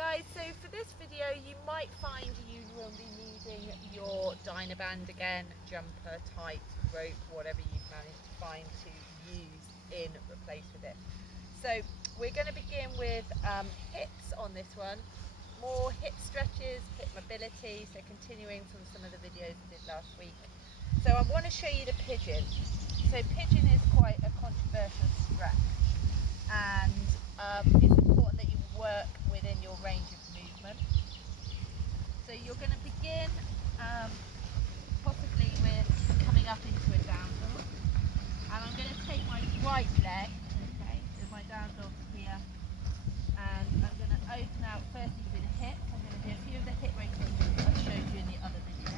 guys, so for this video you might find you will be needing your Dynaband again, jumper, tight, rope, whatever you've managed to find to use in replace with it. So we're going to begin with hips on this one, more hip stretches, hip mobility, so continuing from some of the videos I did last week. So I want to show you the pigeon. So pigeon is quite a controversial stretch, and it's important that you work within your range of movement. So you're going to begin possibly with coming up into a down dog, and I'm going to take my right leg, okay, so my down dog's here, and I'm going to open out firstly with the hips. I'm going to do a few of the hip rotations I showed you in the other video.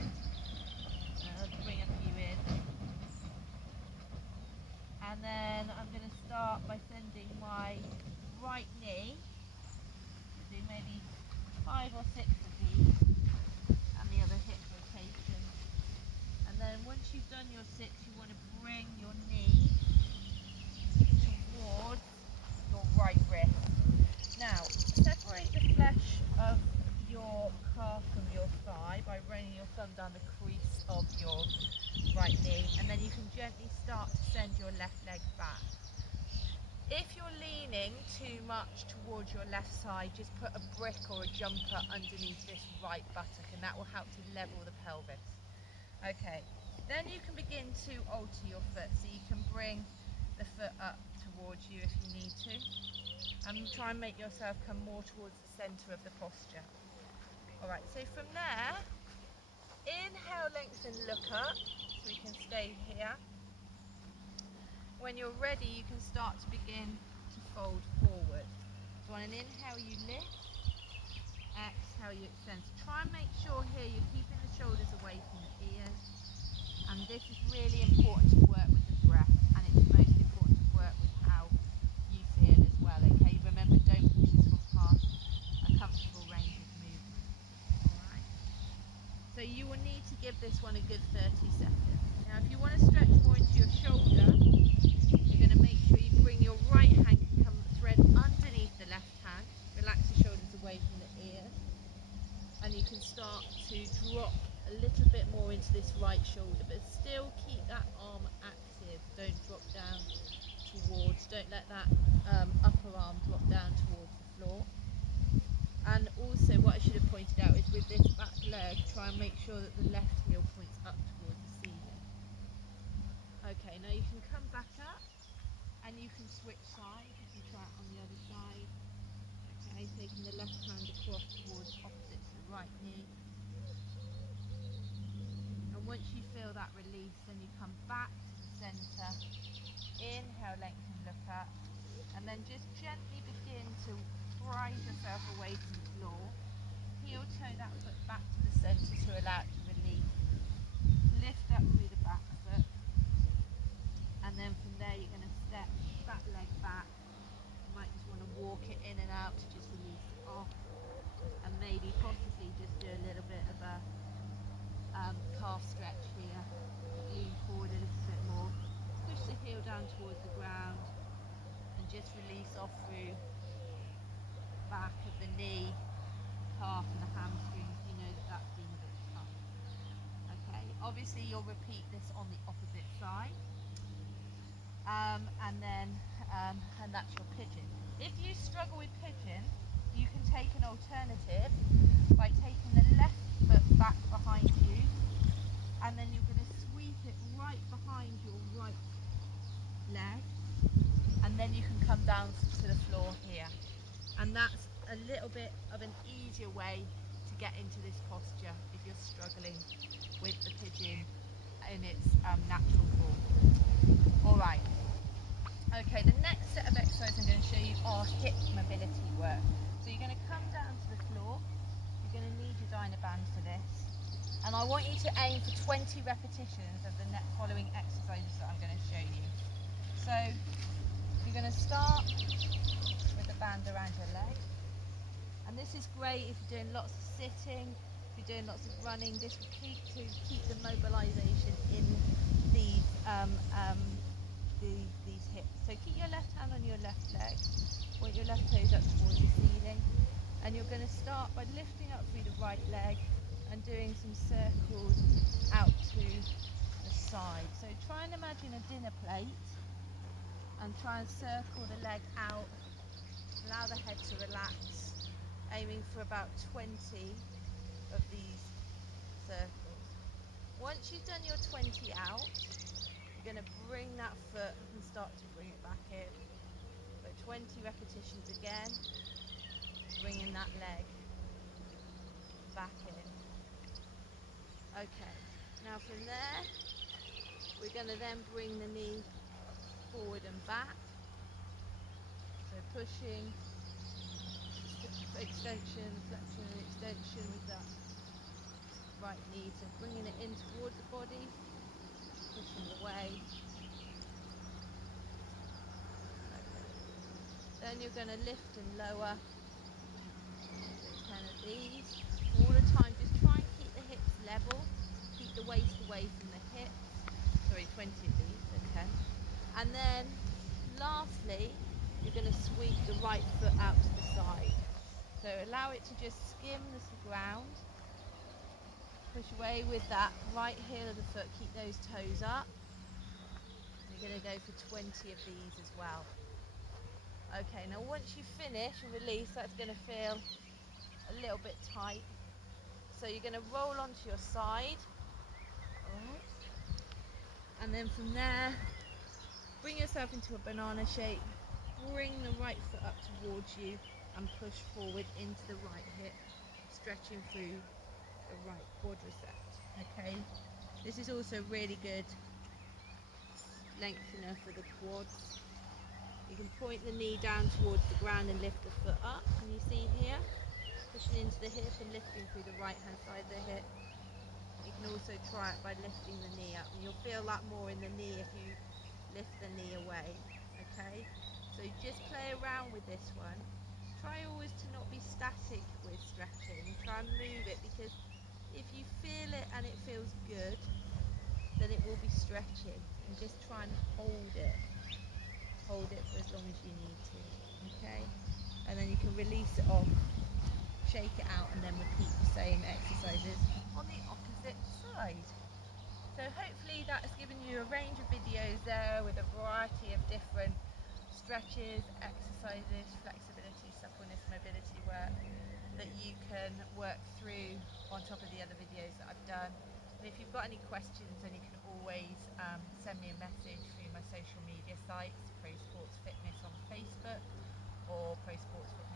I'll bring a few in. And then I'm going to start by sending my right knee, do maybe 5 or 6 of these, and the other hip rotation. And then once you've done your 6, you want to bring your knee towards your right wrist. Now, separate the flesh of your calf from your thigh by running your thumb down the crease of your right knee, and then you can gently start to send your left leg back. If you're leaning too much towards your left side, just put a brick or a jumper underneath this right buttock, and that will help to level the pelvis. Okay, then you can begin to alter your foot, so you can bring the foot up towards you if you need to, and try and make yourself come more towards the center of the posture. Alright, so from there, inhale, lengthen, look up, so we can stay here. When you're ready, you can start to begin to fold forward. So on an inhale, you lift, exhale, you extend. So try and make sure here you're keeping the shoulders away from the ears. And this is really important to work with the breath, and it's most important to work with how you feel as well, okay? Remember, don't push this one past a comfortable range of movement. Alright? So you will need to give this one a good 30 seconds. Now if you want to stretch more into your shoulder, you're going to make sure you bring your right hand can come thread underneath the left hand. Relax the shoulders away from the ears, and you can start to drop a little bit more into this right shoulder, but still keep that arm active. Don't drop down towards, don't let that upper arm drop down towards the floor. And also what I should have pointed out is with this back leg, try and make sure that the left heel points up towards the ceiling. Okay, now you can come back up and you can switch sides. You can try it on the other side. Okay, taking the left hand across towards opposite to the right knee. And once you feel that release, then you come back to the centre. Inhale, lengthen, look up. And then just gently begin to rise yourself away from the floor. Heel toe that foot back to the centre to allow it to release. Lift up through the back foot. And then from there you're going to step that leg back. You might just want to walk it in and out to just release it off. And maybe possibly just do a little bit of a calf stretch here. Lean forward a little bit more. Push the heel down towards the ground. And just release off through back of the knee, calf and the hamstrings. You know that that's been a bit tough. Okay, obviously you'll repeat this on the opposite side, and that's your pigeon. If you struggle with pigeon, you can take an alternative by taking the left foot back behind you, and then you're going to sweep it right behind your right leg, and then you can come down to the floor here. And that's a little bit of an easier way to get into this posture if you're struggling with the pigeon in its natural form. Alright, okay, the next set of exercises I'm going to show you are hip mobility work. So you're going to come down to the floor, you're going to need your Dynaband for this, and I want you to aim for 20 repetitions of the following exercises that I'm going to show you. So you're going to start with the band around your leg, and this is great if you're doing lots of sitting, if you're doing lots of running. This will keep the mobilization in these hips. So keep your left hand on your left leg, point your left toes up towards the ceiling, and you're going going to start by lifting up through the right leg and doing some circles out to the side. So try and imagine a dinner plate and try and circle the leg out. Allow the head to relax, aiming for about 20 of these circles. Once you've done your 20 out, you're going to bring that foot and start to bring it back in. So 20 repetitions again, bringing that leg back in. Okay, now from there, we're going to then bring the knee forward and back. So pushing, extension, flexion and extension with that right knee. So bringing it in towards the body, pushing away. Okay. Then you're going to lift and lower. So 10 of these. All the time, just try and keep the hips level. Keep the waist away from the hips. Sorry, 20 of these, so 10. And then lastly, you're going to sweep the right foot out to the side. So allow it to just skim the ground. Push away with that right heel of the foot. Keep those toes up. You're going to go for 20 of these as well. Okay, now once you finish and release, that's going to feel a little bit tight. So you're going to roll onto your side. Alright. And then from there, bring yourself into a banana shape. Bring the right foot up towards you and push forward into the right hip, stretching through the right quadricep. Okay, this is also really good lengthener for the quads. You can point the knee down towards the ground and lift the foot up. Can you see here? Pushing into the hip and lifting through the right hand side of the hip. You can also try it by lifting the knee up, and you'll feel that more in the knee if you lift the knee away. Okay, so just play around with this one. Try always to not be static with stretching. Try and move it, because if you feel it and it feels good, then it will be stretching. And just try and hold it for as long as you need to. Okay, and then you can release it off, shake it out, and then repeat the same exercises on the opposite side. So hopefully that's given you a range of videos there with a variety of different stretches, exercises, flexibility, suppleness, mobility work that you can work through on top of the other videos that I've done. And if you've got any questions, then you can always send me a message through my social media sites, Pro Sports Fitness on Facebook or Pro Sports Fitness